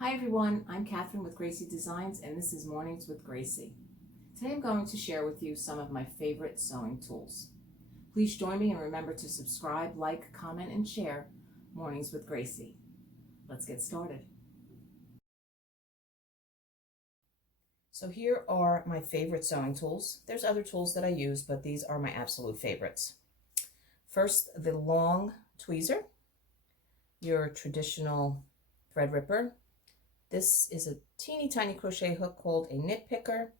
Hi everyone, I'm Catherine with GraCee Designs and this is Mornings with GraCee. Today I'm going to share with you some of my favorite sewing tools. Please join me and remember to subscribe, like, comment, and share Mornings with GraCee. Let's get started. So here are my favorite sewing tools. There's other tools that I use, but these are my absolute favorites. First, the long tweezer, your traditional Threadripper. This is a teeny tiny crochet hook called a knit picker,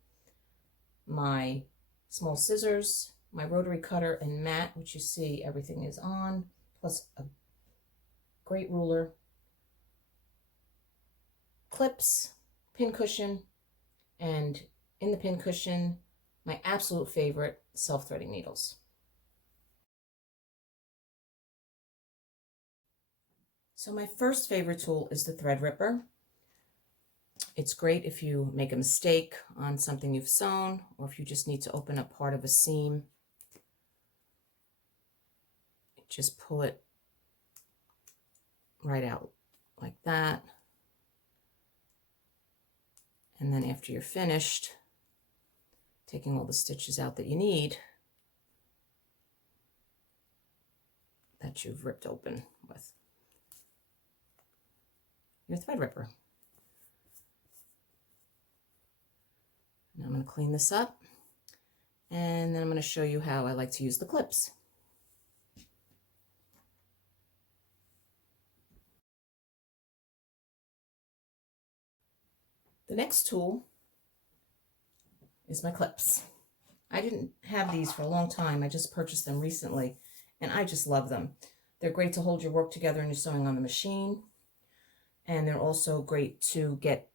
my small scissors, my rotary cutter and mat, which you see everything is on, plus a great ruler, clips, pin cushion, and in the pin cushion, my absolute favorite self-threading needles. So my first favorite tool is the Threadripper. It's great if you make a mistake on something you've sewn, or if you just need to open up part of a seam. Just pull it right out like that. And then after you're finished, taking all the stitches out that you need, that you've ripped open with your Threadripper. Now I'm going to clean this up, and then I'm going to show you how I like to use the clips. The next tool is my clips. I didn't have these for a long time. I just purchased them recently, and I just love them. They're great to hold your work together when you're sewing on the machine, and they're also great to get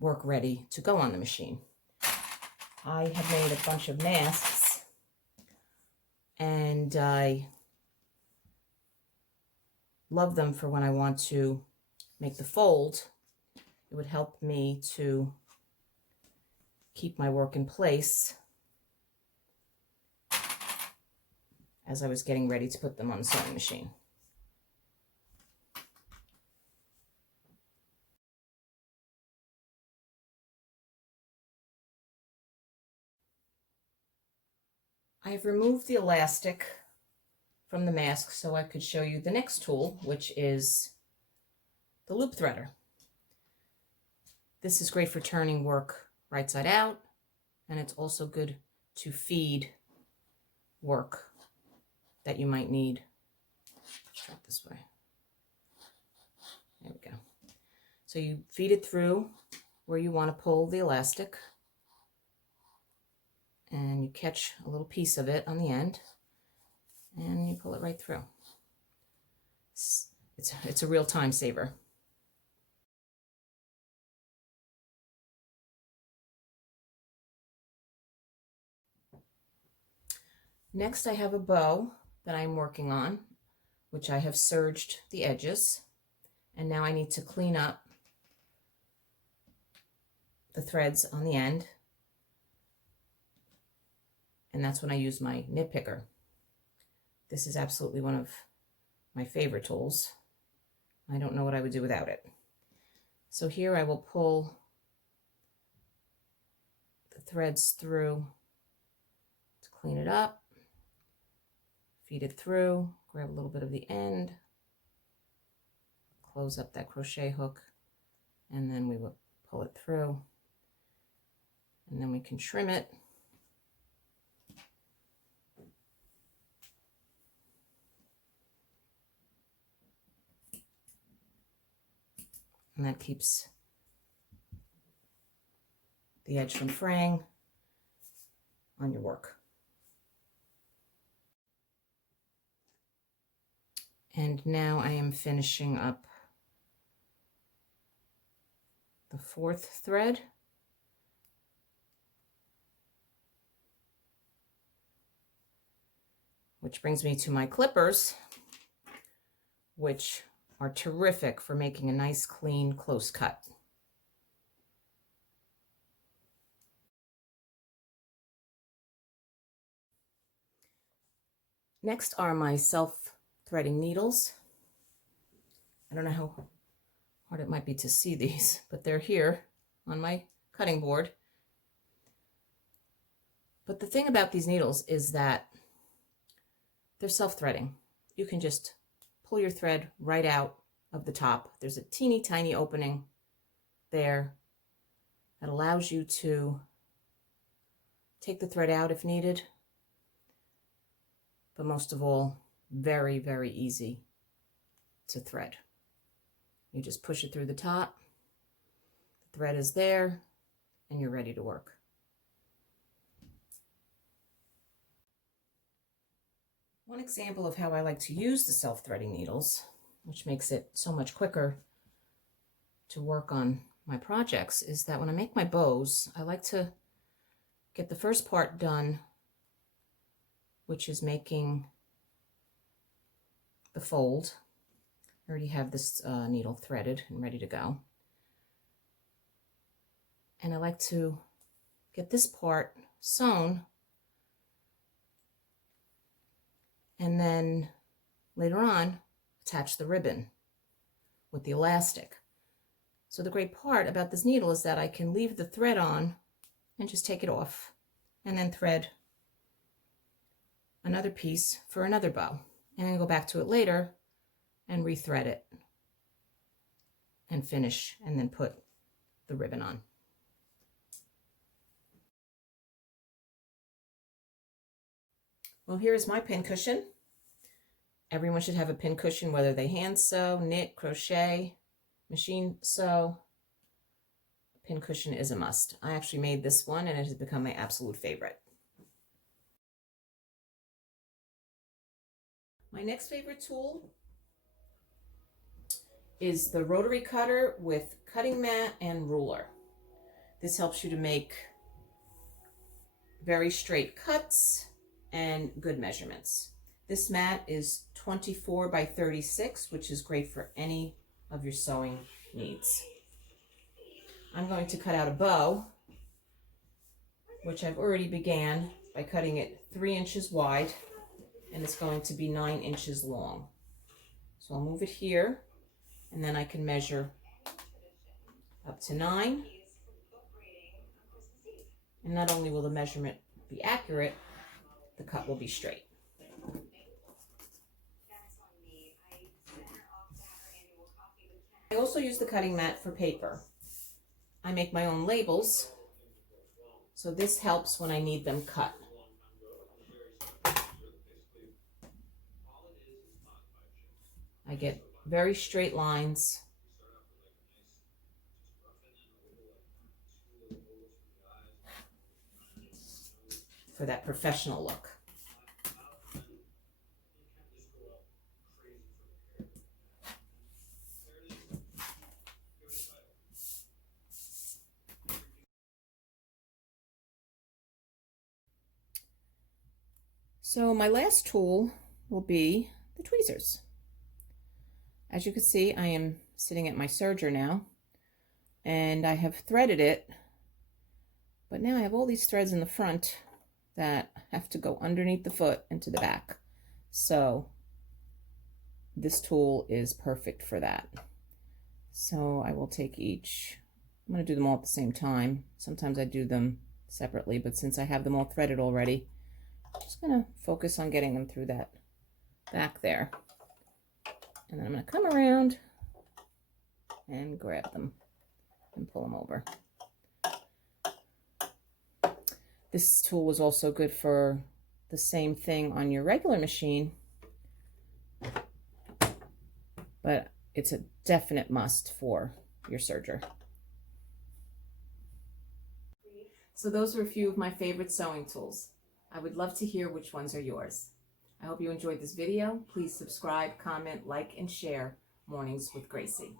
work ready to go on the machine. I have made a bunch of masks, and I love them for when I want to make the fold. It would help me to keep my work in place as I was getting ready to put them on the sewing machine. I have removed the elastic from the mask so I could show you the next tool, which is the loop threader. This is great for turning work right side out, and it's also good to feed work that you might need. Let's try it this way. There we go. So you feed it through where you want to pull the elastic, and you catch a little piece of it on the end, and you pull it right through. It's a real time saver. Next, I have a bow that I'm working on, which I have serged the edges, and now I need to clean up the threads on the end, and that's when I use my knit picker. This is absolutely one of my favorite tools. I don't know what I would do without it. So here I will pull the threads through to clean it up, feed it through, grab a little bit of the end, close up that crochet hook, and then we will pull it through, and then we can trim it. And that keeps the edge from fraying on your work. And now I am finishing up the fourth thread. Which brings me to my clippers, which are terrific for making a nice, clean, close cut. Next are my self-threading needles. I don't know hard it might be to see these, but they're here on my cutting board. But the thing about these needles is that they're self-threading. You can just pull your thread right out of the top. There's a teeny tiny opening there that allows you to take the thread out if needed. But most of all, very, very easy to thread. You just push it through the top, the thread is there, and you're ready to work. One example of how I like to use the self-threading needles, which makes it so much quicker to work on my projects, is that when I make my bows, I like to get the first part done, which is making the fold. I already have this needle threaded and ready to go. And I like to get this part sewn, and then later on attach the ribbon with the elastic. So the great part about this needle is that I can leave the thread on and just take it off and then thread another piece for another bow, and then go back to it later and rethread it and finish, and then put the ribbon on. Well, here's my pin cushion. Everyone should have a pin cushion, whether they hand sew, knit, crochet, machine sew. A pin cushion is a must. I actually made this one and it has become my absolute favorite. My next favorite tool is the Rotary Cutter with cutting mat and ruler. This helps you to make very straight cuts and good measurements. This mat is 24 by 36, which is great for any of your sewing needs. I'm going to cut out a bow, which I've already began by cutting it 3 inches wide, and it's going to be 9 inches long. So I'll move it here, and then I can measure up to 9. And not only will the measurement be accurate, the cut will be straight. I also use the cutting mat for paper. I make my own labels, so this helps when I need them cut. I get very straight lines for that professional look. So my last tool will be the tweezers. As you can see, I am sitting at my serger now, and I have threaded it, but now I have all these threads in the front that have to go underneath the foot and to the back. So this tool is perfect for that. So I will take each, I'm going to do them all at the same time. Sometimes I do them separately, but since I have them all threaded already, I'm just going to focus on getting them through that back there. And then I'm going to come around and grab them and pull them over. This tool was also good for the same thing on your regular machine, but it's a definite must for your serger. So those are a few of my favorite sewing tools. I would love to hear which ones are yours. I hope you enjoyed this video. Please subscribe, comment, like, and share Mornings with GraCee.